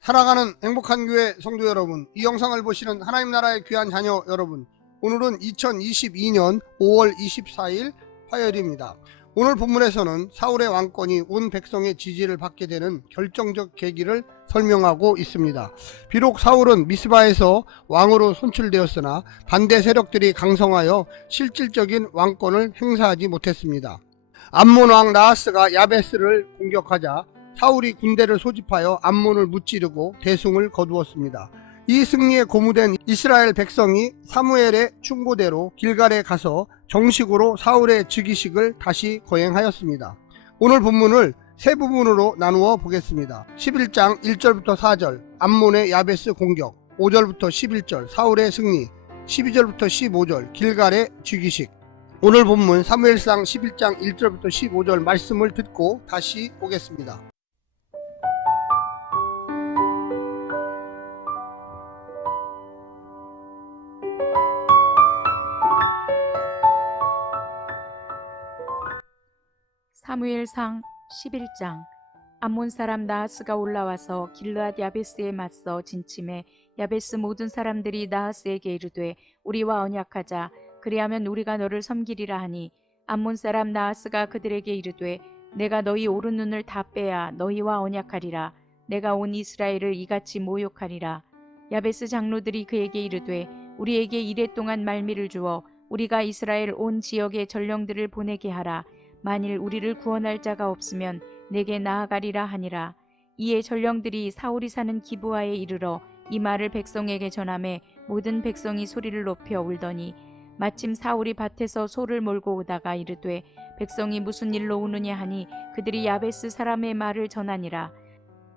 살아가는 행복한 교회 성도 여러분, 이 영상을 보시는 하나님 나라의 귀한 자녀 여러분, 오늘은 2022년 5월 24일 화요일입니다. 오늘 본문에서는 사울의 왕권이 온 백성의 지지를 받게 되는 결정적 계기를 설명하고 있습니다. 비록 사울은 미스바에서 왕으로 선출되었으나 반대 세력들이 강성하여 실질적인 왕권을 행사하지 못했습니다. 암몬 왕 나하스가 야베스를 공격하자 사울이 군대를 소집하여 암몬을 무찌르고 대승을 거두었습니다. 이 승리에 고무된 이스라엘 백성이 사무엘의 충고대로 길갈에 가서 정식으로 사울의 즉위식을 다시 거행하였습니다. 오늘 본문을 세 부분으로 나누어 보겠습니다. 11장 1절부터 4절 암몬의 야베스 공격, 5절부터 11절 사울의 승리, 12절부터 15절 길갈의 즉위식. 오늘 본문 사무엘상 11장 1절부터 15절 말씀을 듣고 다시 오겠습니다. 사무엘상 11장. 암몬 사람 나하스가 올라와서 길르앗 야베스에 맞서 진침해 야베스 모든 사람들이 나하스에게 이르되 우리와 언약하자. 그리하면 우리가 너를 섬기리라 하니 암몬 사람 나하스가 그들에게 이르되 내가 너희 오른 눈을 다 빼야 너희와 언약하리라. 내가 온 이스라엘을 이같이 모욕하리라. 야베스 장로들이 그에게 이르되 우리에게 이레 동안 말미를 주어 우리가 이스라엘 온 지역에 전령들을 보내게 하라. 만일 우리를 구원할 자가 없으면 내게 나아가리라 하니라. 이에 전령들이 사울이 사는 기브아에 이르러 이 말을 백성에게 전하매 모든 백성이 소리를 높여 울더니 마침 사울이 밭에서 소를 몰고 오다가 이르되 백성이 무슨 일로 우느냐 하니 그들이 야베스 사람의 말을 전하니라.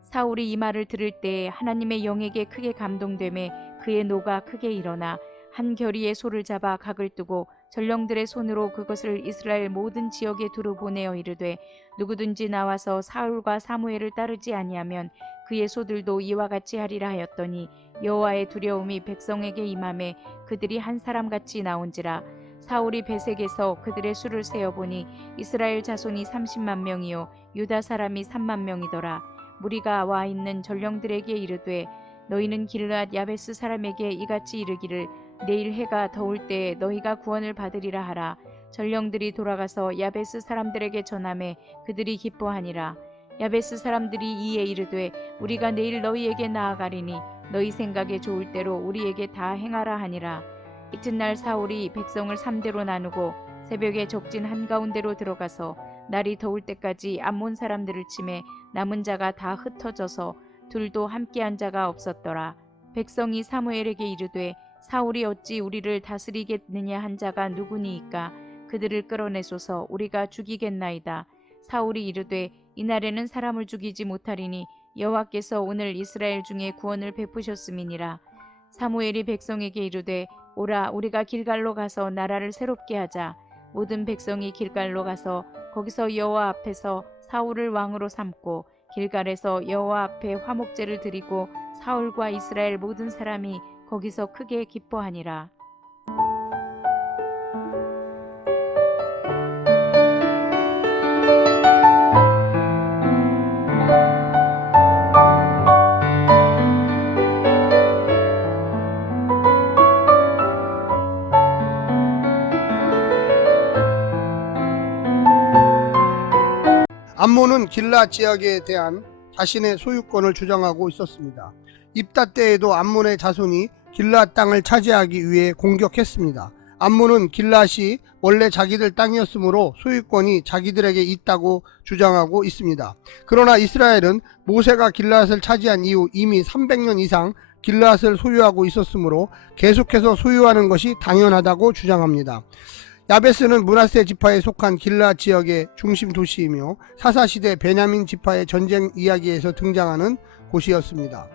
사울이 이 말을 들을 때에 하나님의 영에게 크게 감동되매 그의 노가 크게 일어나 한 겨리의 소를 잡아 각을 뜨고 전령들의 손으로 그것을 이스라엘 모든 지역에 두루 보내어 이르되 누구든지 나와서 사울과 사무엘을 따르지 아니하면 그의 소들도 이와 같이 하리라 하였더니 여호와의 두려움이 백성에게 임하매 그들이 한 사람같이 나온지라. 사울이 베색에서 그들의 수를 세어보니 이스라엘 자손이 30만 명이요 유다 사람이 3만 명이더라. 무리가 와 있는 전령들에게 이르되 너희는 길르앗 야베스 사람에게 이같이 이르기를 내일 해가 더울 때에 너희가 구원을 받으리라 하라. 전령들이 돌아가서 야베스 사람들에게 전하매 그들이 기뻐하니라. 야베스 사람들이 이에 이르되 우리가 내일 너희에게 나아가리니 너희 생각에 좋을 대로 우리에게 다 행하라 하니라. 이튿날 사울이 백성을 3대로 나누고 새벽에 적진 한가운데로 들어가서 날이 더울 때까지 암몬 사람들을 치매 남은 자가 다 흩어져서 둘도 함께한 자가 없었더라. 백성이 사무엘에게 이르되 사울이 어찌 우리를 다스리겠느냐 한 자가 누구니이까 그들을 끌어내소서 우리가 죽이겠나이다. 사울이 이르되 이날에는 사람을 죽이지 못하리니 여호와께서 오늘 이스라엘 중에 구원을 베푸셨음이니라. 사무엘이 백성에게 이르되 오라 우리가 길갈로 가서 나라를 새롭게 하자. 모든 백성이 길갈로 가서 거기서 여호와 앞에서 사울을 왕으로 삼고 길갈에서 여호와 앞에 화목제를 드리고 사울과 이스라엘 모든 사람이 거기서 크게 기뻐하니라. 암몬은 길르앗 지역에 대한 자신의 소유권을 주장하고 있었습니다. 입다 때에도 암몬의 자손이 길르앗 땅을 차지하기 위해 공격했습니다. 암몬은 길르앗이 원래 자기들 땅이었으므로 소유권이 자기들에게 있다고 주장하고 있습니다. 그러나 이스라엘은 모세가 길르앗을 차지한 이후 이미 300년 이상 길르앗을 소유하고 있었으므로 계속해서 소유하는 것이 당연하다고 주장합니다. 야베스는 므낫세 지파에 속한 길르앗 지역의 중심 도시이며 사사시대 베냐민 지파의 전쟁 이야기에서 등장하는 곳이었습니다.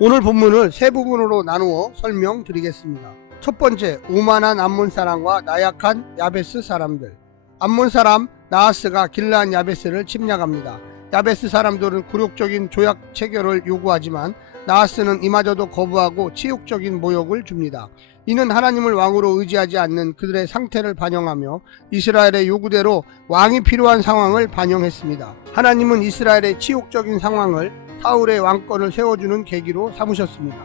오늘 본문을 세 부분으로 나누어 설명드리겠습니다. 첫 번째, 오만한 암몬 사람과 나약한 야베스 사람들. 암몬 사람 나하스가 길르앗 야베스를 침략합니다. 야베스 사람들은 굴욕적인 조약 체결을 요구하지만 나하스는 이마저도 거부하고 치욕적인 모욕을 줍니다. 이는 하나님을 왕으로 의지하지 않는 그들의 상태를 반영하며 이스라엘의 요구대로 왕이 필요한 상황을 반영했습니다. 하나님은 이스라엘의 치욕적인 상황을 사울의 왕권을 세워주는 계기로 삼으셨습니다.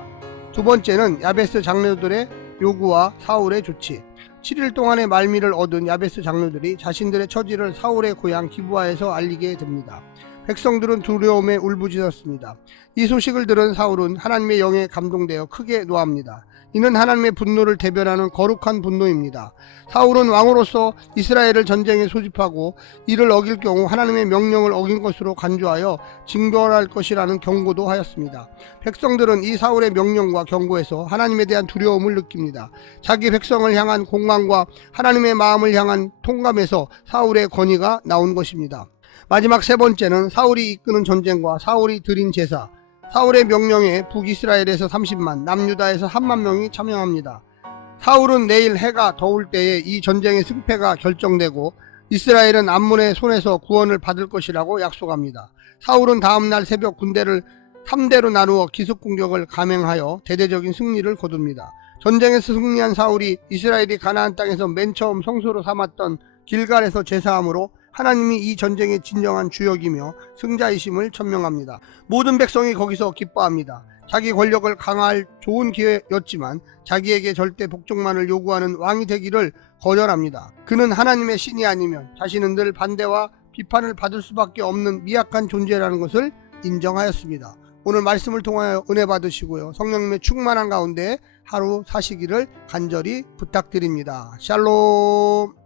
두 번째는 야베스 장로들의 요구와 사울의 조치. 7일 동안의 말미를 얻은 야베스 장로들이 자신들의 처지를 사울의 고향 기브아에서 알리게 됩니다. 백성들은 두려움에 울부짖었습니다. 이 소식을 들은 사울은 하나님의 영에 감동되어 크게 노합니다. 이는 하나님의 분노를 대변하는 거룩한 분노입니다. 사울은 왕으로서 이스라엘을 전쟁에 소집하고 이를 어길 경우 하나님의 명령을 어긴 것으로 간주하여 징벌할 것이라는 경고도 하였습니다. 백성들은 이 사울의 명령과 경고에서 하나님에 대한 두려움을 느낍니다. 자기 백성을 향한 공감과 하나님의 마음을 향한 통감에서 사울의 권위가 나온 것입니다. 마지막 세 번째는 사울이 이끄는 전쟁과 사울이 드린 제사. 사울의 명령에 북이스라엘에서 30만, 남유다에서 1만 명이 참여합니다. 사울은 내일 해가 더울 때에 이 전쟁의 승패가 결정되고 이스라엘은 암몬의 손에서 구원을 받을 것이라고 약속합니다. 사울은 다음날 새벽 군대를 3대로 나누어 기습공격을 감행하여 대대적인 승리를 거둡니다. 전쟁에서 승리한 사울이 이스라엘이 가나안 땅에서 맨 처음 성소로 삼았던 길갈에서 제사함으로 하나님이 이 전쟁의 진정한 주역이며 승자이심을 천명합니다. 모든 백성이 거기서 기뻐합니다. 자기 권력을 강화할 좋은 기회였지만 자기에게 절대 복종만을 요구하는 왕이 되기를 거절합니다. 그는 하나님의 신이 아니면 자신은 늘 반대와 비판을 받을 수밖에 없는 미약한 존재라는 것을 인정하였습니다. 오늘 말씀을 통하여 은혜 받으시고요. 성령님의 충만한 가운데 하루 사시기를 간절히 부탁드립니다. 샬롬.